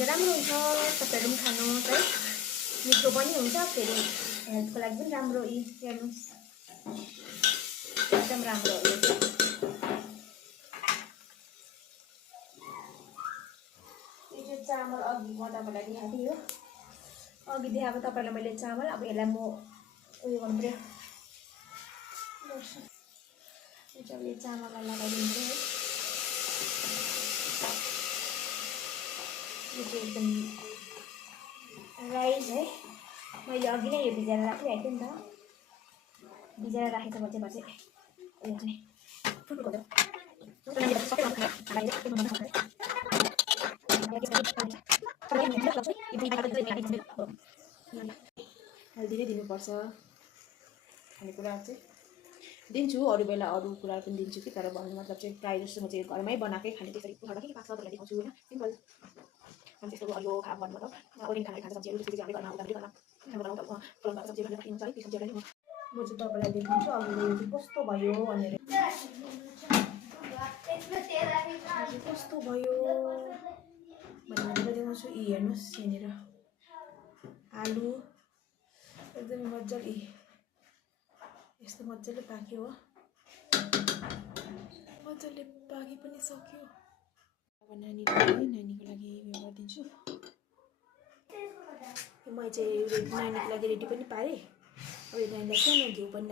राम्रो हुन्छ तपाईहरु पनि खानुहोस् है मिठो पनि हुन्छ फेरि हेल्थको लागि पनि राम्रो हेर्नुस् एकदम राम्रो हो यो चाहिँ चामल अघि म तपाईलाई देखाएको अघि देखाएको तपाईलाई मैले चामल अब यसलाई म उयो गर्नु पर्यो यो चामललाई लगाइदिन्छु है यो चाहिँ एकदम राइस है मैले अघि नै यो भिजाएर राखिरहेको थिएँ नि त भिजाएर राखेको भए उयो चाहिँ हेल्दी नै दिनुपर्छ खानेकुरा चाहिँ दिन्छु अरू बेला अरू कुराहरू पनि दिन्छु कि तर भन्नु मतलब चाहिँ प्रायः जस्तो म चाहिँ घरमै बनाएकै खाने त्यसरी कुखुरा के पाक्छ भनेर देखाउँछु होइन सिम्पल अनि त्यस्तो यो खाम भन्नु मतलब ओरिन खाना खान्छ सब्जीहरू त्यसपछि हामीले घरमा आउँदाखेरि घरमा फलाउनु सब्जी भनेर राखिन्छ है त्यो सब्जीहरू म चाहिँ तपाईँलाई देखाउँछु अब यो चाहिँ कस्तो भयो भनेर कस्तो भयो भनेर देखाउँछु यी हेर्नुहोस् यहाँनिर आलु एकदम मजाले यस्तो मजाले पाक्यो हो मजाले पाकी पनि सक्यो अब नानीको लागि उयो गरिदिन्छु मैले चाहिँ नानीको लागि रेडी पनि पारेँ अब यो नानीलाई सानो घिउ पनि